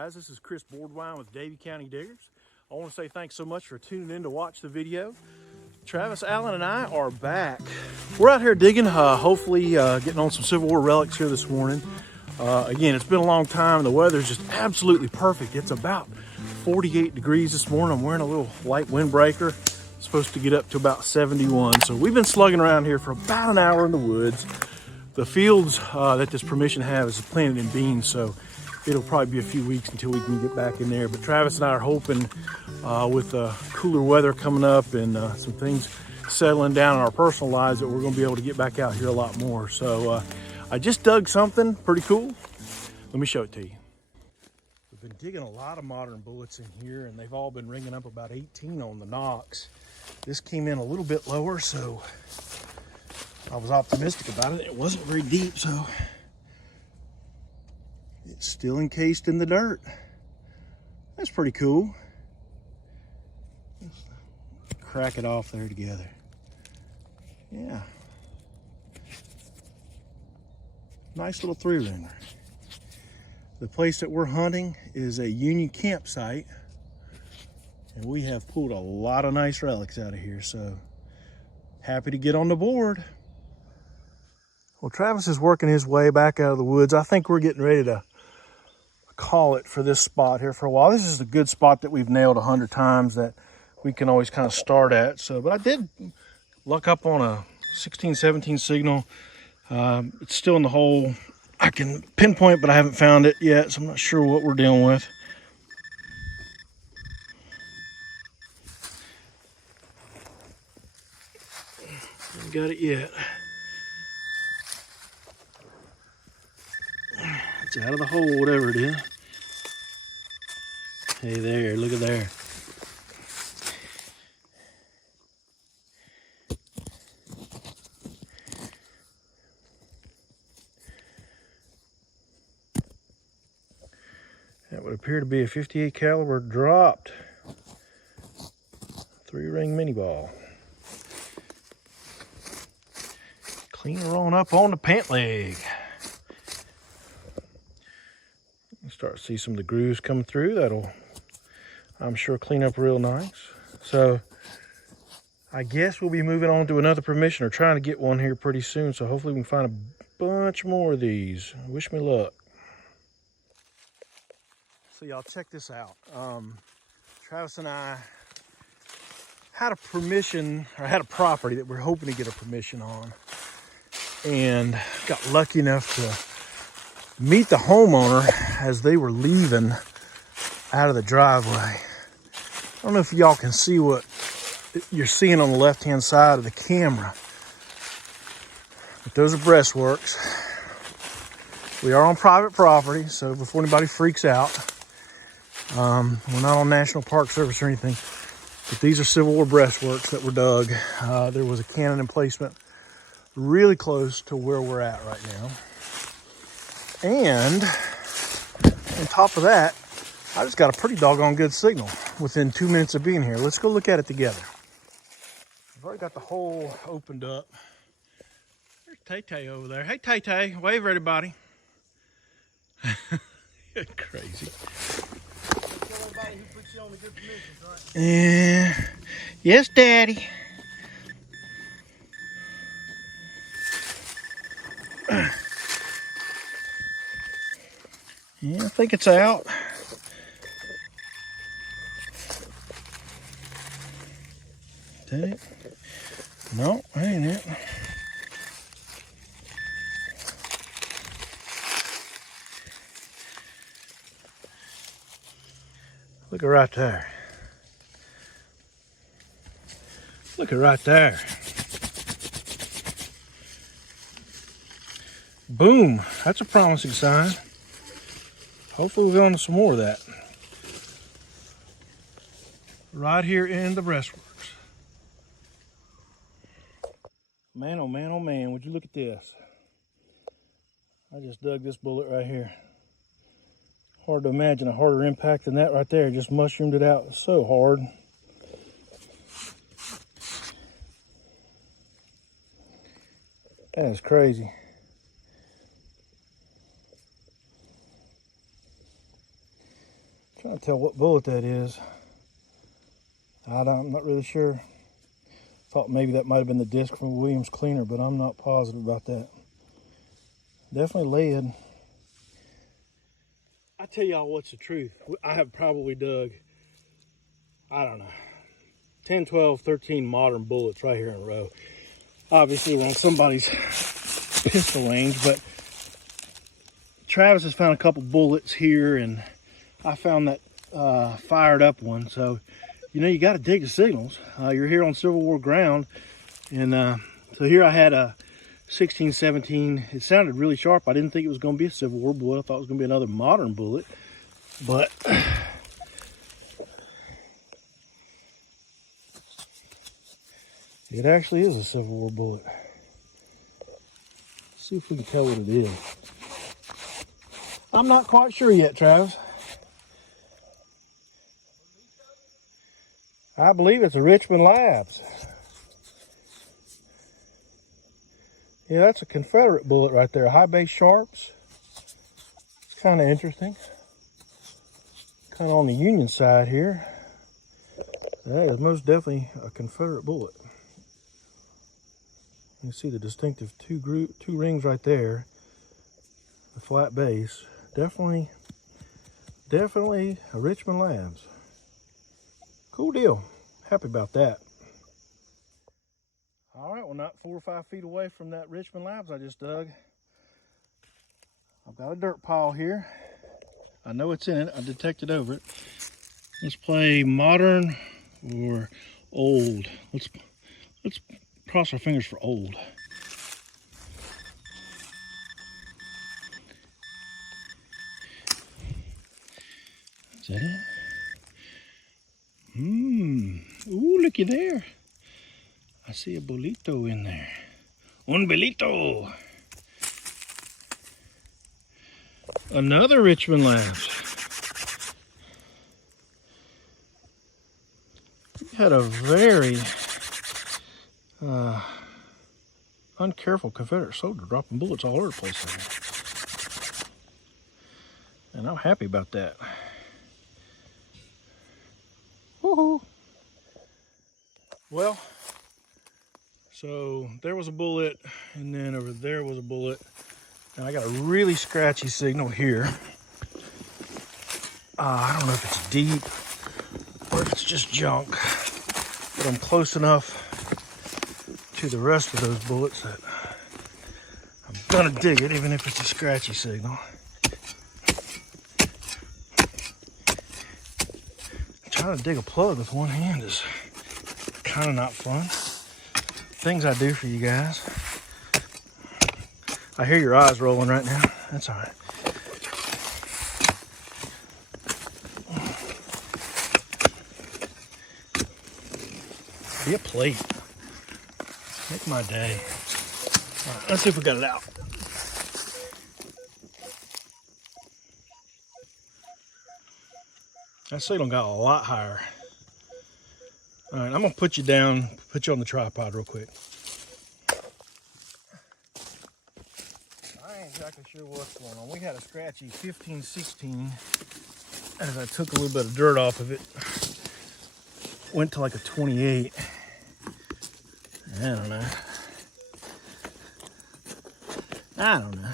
guys, this is Chris Boardwine with Davie County Diggers. I want to say thanks so much for tuning in to watch the video. Travis, Allen, and I are back. We're out here digging, hopefully getting on some Civil War relics here this morning. Again, it's been a long time. The weather's just absolutely perfect. It's about 48 degrees this morning. I'm wearing a little light windbreaker. It's supposed to get up to about 71. So we've been slugging around here for about an hour in the woods. The fields that this permission has is planted in beans, so it'll probably be a few weeks until we can get back in there. But Travis and I are hoping with cooler weather coming up and some things settling down in our personal lives that we're going to be able to get back out here a lot more. So I just dug something pretty cool. Let me show it to you. We've been digging a lot of modern bullets in here, and they've all been ringing up about 18 on the nocks. This came in a little bit lower, so I was optimistic about it. It wasn't very deep, so it's still encased in the dirt. That's pretty cool. Let's crack it off there together. Yeah. Nice little 3-ringer. The place that we're hunting is a Union campsite, and we have pulled a lot of nice relics out of here, so happy to get on the board. Well, Travis is working his way back out of the woods. I think we're getting ready to call it for this spot here for a while. This is a good spot that we've nailed 100 times that we can always kind of start at. So, but I did luck up on a 16-17 signal. It's still in the hole. I can pinpoint, but I haven't found it yet, so I'm not sure what we're dealing with. Haven't got it yet. It's out of the hole, whatever it is. Hey there, look at there. That would appear to be a 58 caliber dropped 3-ring mini ball. Clean her on up on the pant leg. Start to see some of the grooves coming through. That'll, I'm sure, clean up real nice. So I guess we'll be moving on to another permission or trying to get one here pretty soon. So hopefully we can find a bunch more of these. Wish me luck. So y'all check this out. Travis and I had a permission, or had a property that we're hoping to get a permission on, and got lucky enough to meet the homeowner as they were leaving out of the driveway. I don't know if y'all can see what you're seeing on the left-hand side of the camera, but those are breastworks. We are on private property, so before anybody freaks out, we're not on National Park Service or anything, but these are Civil War breastworks that were dug. There was a cannon emplacement really close to where we're at right now. And on top of that, I just got a pretty doggone good signal within 2 minutes of being here. Let's go look at it together. I've already got the hole opened up. There's Tay-Tay over there. Hey, Tay-Tay, wave at everybody. Crazy. Tell everybody who puts you on the good permissions, right? Yeah. Yes, Daddy. Yeah, I think it's out. Is that it? No, that ain't it. Look at right there. Look at right there. Boom. That's a promising sign. Hopefully we'll go into some more of that. Right here in the breastworks. Man, oh man, oh man, would you look at this. I just dug this bullet right here. Hard to imagine a harder impact than that right there. Just mushroomed it out so hard. That is crazy. tell what bullet that is. I'm not really sure. Thought maybe that might have been the disc from Williams cleaner, but I'm not positive about that. Definitely lead. I tell y'all what's the truth. I have probably dug, I don't know, 10, 12, 13 modern bullets right here in a row. Obviously we're on somebody's pistol range, but Travis has found a couple bullets here, and I found that fired up one. So, you know, you got to dig the signals. You're here on Civil War ground, and so here I had a 1617. It sounded really sharp. I didn't think it was going to be a Civil War bullet. I thought it was going to be another modern bullet, but it actually is a Civil War bullet. Let's see if we can tell what it is. I'm not quite sure yet, Travis. I believe it's a Richmond Labs. Yeah, that's a Confederate bullet right there. High base sharps. It's kind of interesting. Kind of on the Union side here. That is most definitely a Confederate bullet. You can see the distinctive two rings right there. The flat base. Definitely a Richmond Labs. Cool deal. Happy about that. All right, well, not 4 or 5 feet away from that Richmond Labs I just dug. I've got a dirt pile here. I know it's in it. I detected over it. Let's play modern or old. Let's cross our fingers for old. Is that it? Ooh, looky there. I see a bolito in there. Un bolito. Another Richmond Labs. We had a very uncareful Confederate soldier dropping bullets all over the place there. And I'm happy about that. Woohoo! Well, so there was a bullet, and then over there was a bullet, and I got a really scratchy signal here. I don't know if it's deep or if it's just junk, but I'm close enough to the rest of those bullets that I'm gonna dig it, even if it's a scratchy signal. Trying to dig a plug with one hand is kind of not fun. Things I do for you guys. I hear your eyes rolling right now. That's all right. Be a plate. Make my day. All right, let's see if we got it out. That signal got a lot higher. All right, I'm gonna put you down, put you on the tripod real quick. I ain't exactly sure what's going on. We had a scratchy 15-16 as I took a little bit of dirt off of it. Went to like a 28. I don't know.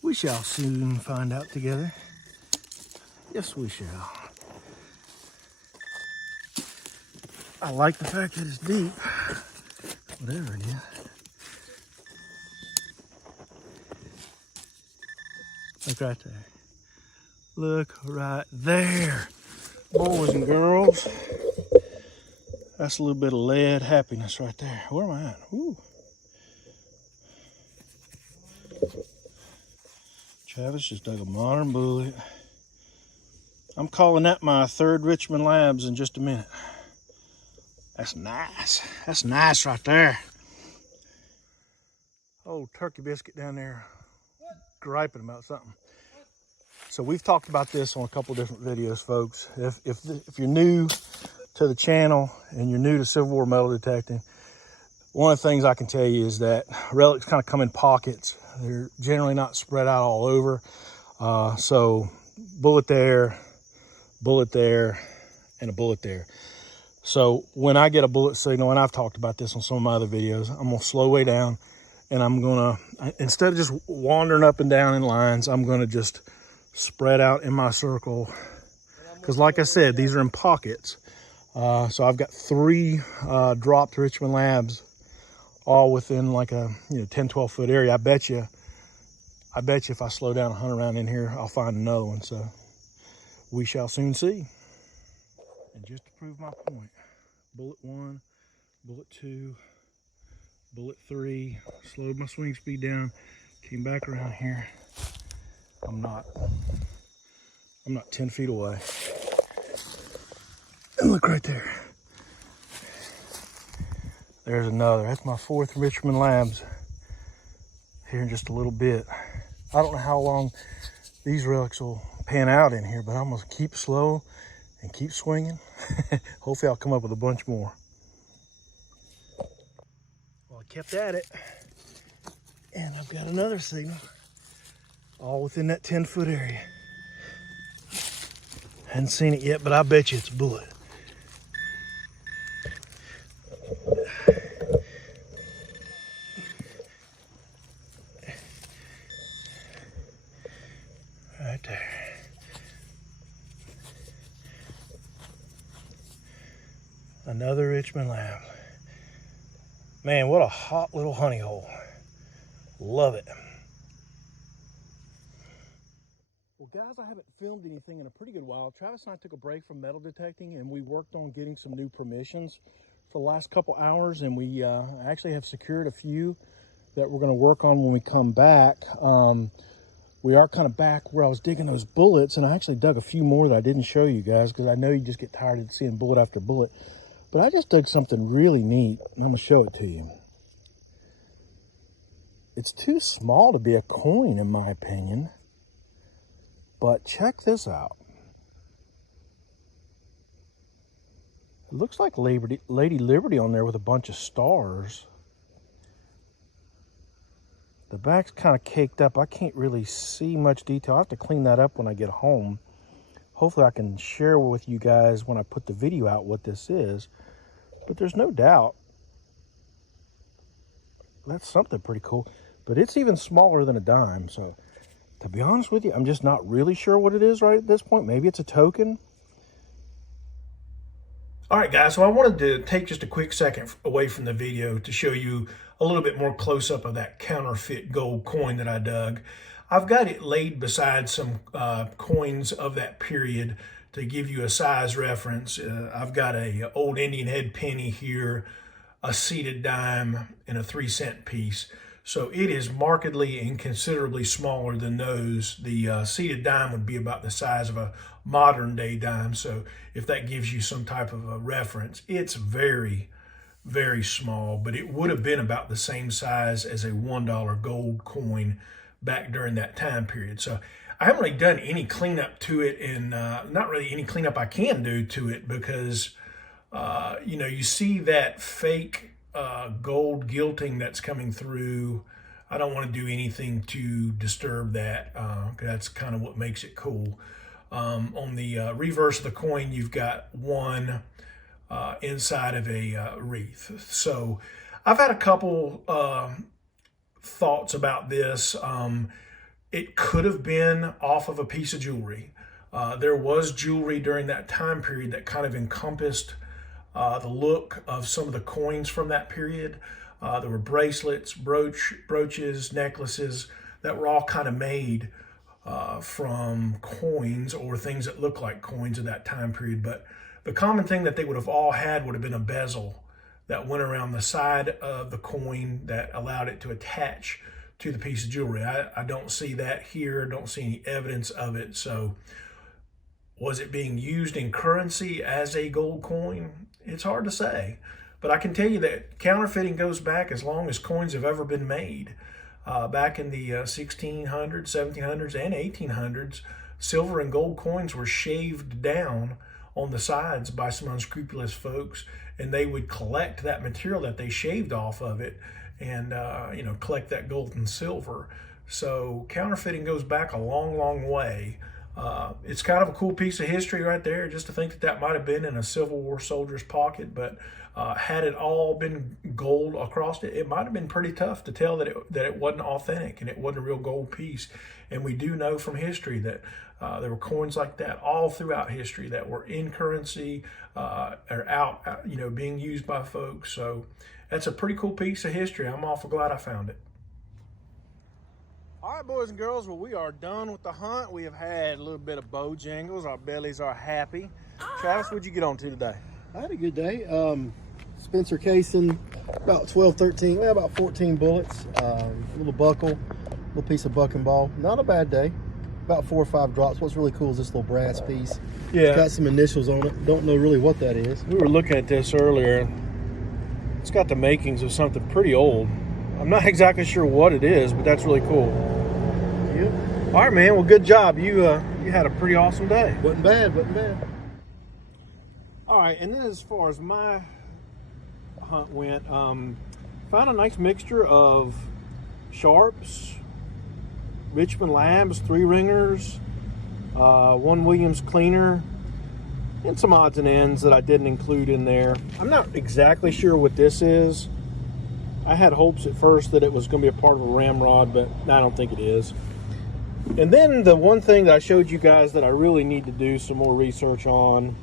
We shall soon find out together. Yes, we shall. I like the fact that it's deep. Whatever it is. Look right there. Look right there. Boys and girls. That's a little bit of lead happiness right there. Where am I at? Ooh. Travis just dug a modern bullet. I'm calling that my third Richmond Labs in just a minute. That's nice. That's nice right there. Oh, turkey biscuit down there griping about something. So we've talked about this on a couple different videos, folks. If you're new to the channel and you're new to Civil War metal detecting, one of the things I can tell you is that relics kind of come in pockets. They're generally not spread out all over. So bullet there, bullet there, and a bullet there. So when I get a bullet signal, and I've talked about this on some of my other videos, I'm gonna slow way down, and I'm gonna, instead of just wandering up and down in lines, I'm gonna just spread out in my circle. Because like I said, these are in pockets. So I've got 3 dropped Richmond Labs, all within like a 10, 12 foot area. I bet you if I slow down and hunt around in here, I'll find another one. So we shall soon see. And just to prove my point, bullet 1, bullet 2, bullet 3, slowed my swing speed down, came back around here. I'm not 10 feet away. And look right there. There's another. That's my 4th Richmond Labs here in just a little bit. I don't know how long these relics will pan out in here, but I'm gonna keep slow and keep swinging. Hopefully I'll come up with a bunch more. Well, I kept at it, and I've got another signal, all within that 10-foot area. Hadn't seen it yet, but I bet you it's a bullet. Right there. Another Richmond Lab. Man, what a hot little honey hole. Love it. Well, guys, I haven't filmed anything in a pretty good while. Travis and I took a break from metal detecting, and we worked on getting some new permissions for the last couple hours, and we actually have secured a few that we're going to work on when we come back. We are kind of back where I was digging those bullets, and I actually dug a few more that I didn't show you guys because I know you just get tired of seeing bullet after bullet. But I just dug something really neat, and I'm going to show it to you. It's too small to be a coin, in my opinion. But check this out. It looks like Lady Liberty on there with a bunch of stars. The back's kind of caked up. I can't really see much detail. I'll have to clean that up when I get home. Hopefully I can share with you guys when I put the video out what this is. But there's no doubt that's something pretty cool. But it's even smaller than a dime. So to be honest with you, I'm just not really sure what it is right at this point. Maybe it's a token. All right, guys, so I wanted to take just a quick second away from the video to show you a little bit more close-up of that counterfeit gold coin that I dug. I've got it laid beside some coins of that period to give you a size reference. I've got a old Indian head penny here, a seated dime, and a 3-cent piece. So it is markedly and considerably smaller than those. The seated dime would be about the size of a modern day dime. So if that gives you some type of a reference, it's very, very small, but it would have been about the same size as a $1 gold coin back during that time period. So I haven't really done any cleanup to it, and not really any cleanup I can do to it because, you know, you see that fake gold gilting that's coming through. I don't want to do anything to disturb that. That's kind of what makes it cool. On the reverse of the coin, you've got one inside of a wreath. So I've had a couple thoughts about this. It could have been off of a piece of jewelry. There was jewelry during that time period that kind of encompassed the look of some of the coins from that period. There were bracelets, brooches, necklaces that were all kind of made from coins or things that look like coins of that time period. But the common thing that they would have all had would have been a bezel that went around the side of the coin that allowed it to attach to the piece of jewelry. I don't see that here, don't see any evidence of it. So was it being used in currency as a gold coin? It's hard to say, but I can tell you that counterfeiting goes back as long as coins have ever been made. Back in the 1600s, 1700s, and 1800s, silver and gold coins were shaved down on the sides by some unscrupulous folks, and they would collect that material that they shaved off of it and you know, collect that gold and silver. So counterfeiting goes back a long, long way. It's kind of a cool piece of history right there, just to think that that might have been in a Civil War soldier's pocket. But had it all been gold across it, it might have been pretty tough to tell that it wasn't authentic and it wasn't a real gold piece. And we do know from history that there were coins like that all throughout history that were in currency or out, being used by folks. So that's a pretty cool piece of history. I'm awful glad I found it. All right, boys and girls, well, we are done with the hunt. We have had a little bit of bojangles. Our bellies are happy. Travis, what'd you get on to today? I had a good day. Spencer casing, about 12, 13, well, about 14 bullets, a little buckle, little piece of buck and ball. Not a bad day. About 4 or 5 drops. What's really cool is this little brass piece. Yeah. It's got some initials on it. Don't know really what that is. We were looking at this earlier. It's got the makings of something pretty old. I'm not exactly sure what it is, but that's really cool. Yep. All right, man. Well, good job. You had a pretty awesome day. Wasn't bad, wasn't bad. All right, and then as far as my hunt went, found a nice mixture of sharps, Richmond Labs, 3 ringers, 1 Williams cleaner, and some odds and ends that I didn't include in there. I'm not exactly sure what this is. I had hopes at first that it was going to be a part of a ramrod, but I don't think it is. And then the one thing that I showed you guys that I really need to do some more research on.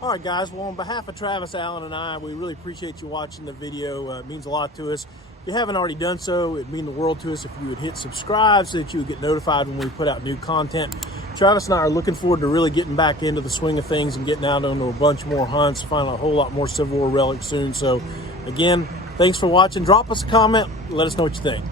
All right, guys, well, on behalf of Travis, Allen, and I, we really appreciate you watching the video. It means a lot to us. If you haven't already done so, it'd mean the world to us if you would hit subscribe so that you would get notified when we put out new content. Travis and I are looking forward to really getting back into the swing of things and getting out into a bunch more hunts, finding a whole lot more Civil War relics soon. So, again, thanks for watching. Drop us a comment. Let us know what you think.